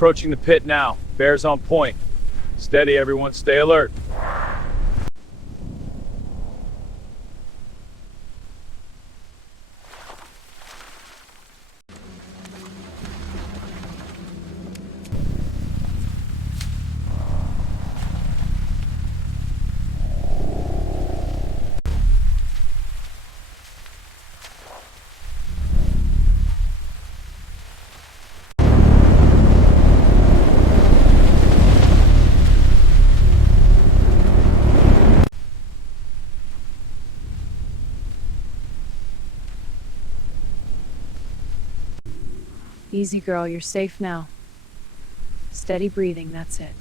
approaching the pit now. Bears on point. Steady, everyone. Stay alert. Easy, girl, you're safe now. Steady breathing, that's it.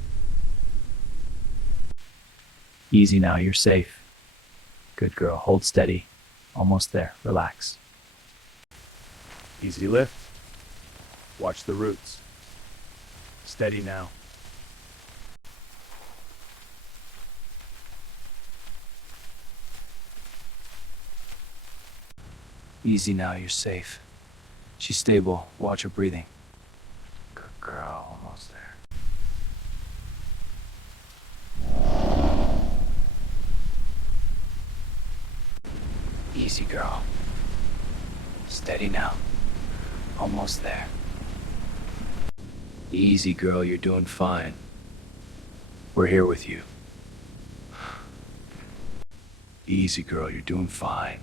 Easy now, you're safe. Good girl, hold steady. Almost there, relax. Easy lift. Watch the roots. Steady now. Easy now, you're safe. She's stable, watch her breathing. Good girl, almost there. Easy girl. Steady now. Almost there. Easy girl, you're doing fine. We're here with you. Easy girl, you're doing fine.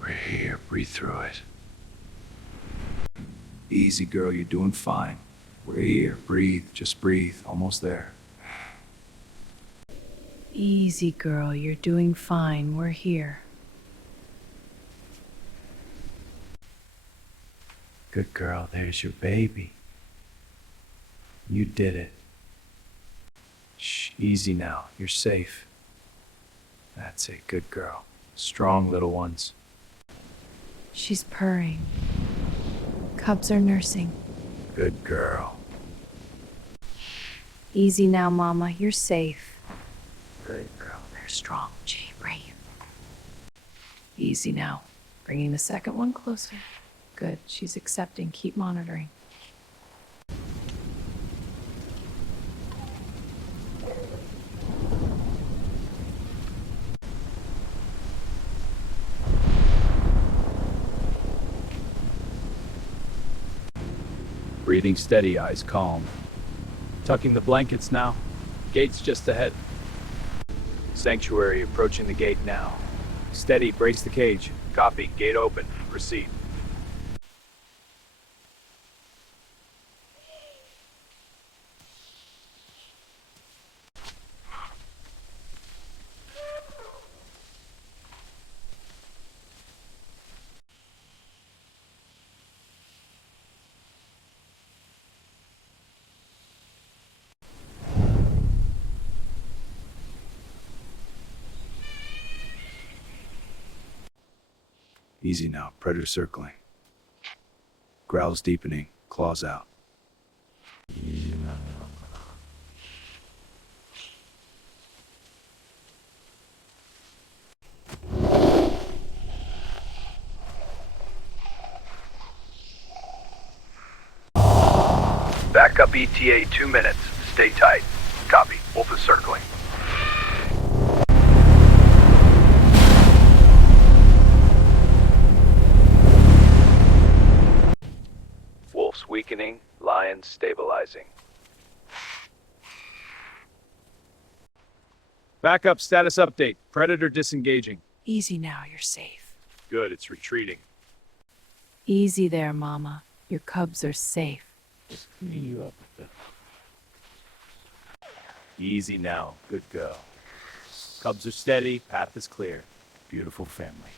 We're here, breathe through it. Easy girl, you're doing fine. We're here, breathe, just breathe, almost there. Easy, girl, you're doing fine. We're here. Good girl, there's your baby. You did it. Shh, easy now, you're safe. That's it, good girl. Strong little ones. She's purring. Cubs are nursing. Good girl. Easy now, Mama, you're safe. Good girl. They're strong. Gee, breathe. Easy now. Bringing the second one closer. Good, she's accepting. Keep monitoring. Breathing steady, eyes calm. Tucking the blankets now. Gate's just ahead. Sanctuary approaching the gate now. Steady, brace the cage. Copy, gate open. Proceed. Easy now, predator circling. Growls deepening, claws out. Easy now. Backup ETA 2 minutes. Stay tight. Copy. Wolf is circling. Wolf's weakening. Lion stabilizing. Backup status update. Predator disengaging. Easy now, you're safe. Good, it's retreating. Easy there, Mama. Your cubs are safe. Easy now. Good girl. Cubs are steady. Path is clear. Beautiful family.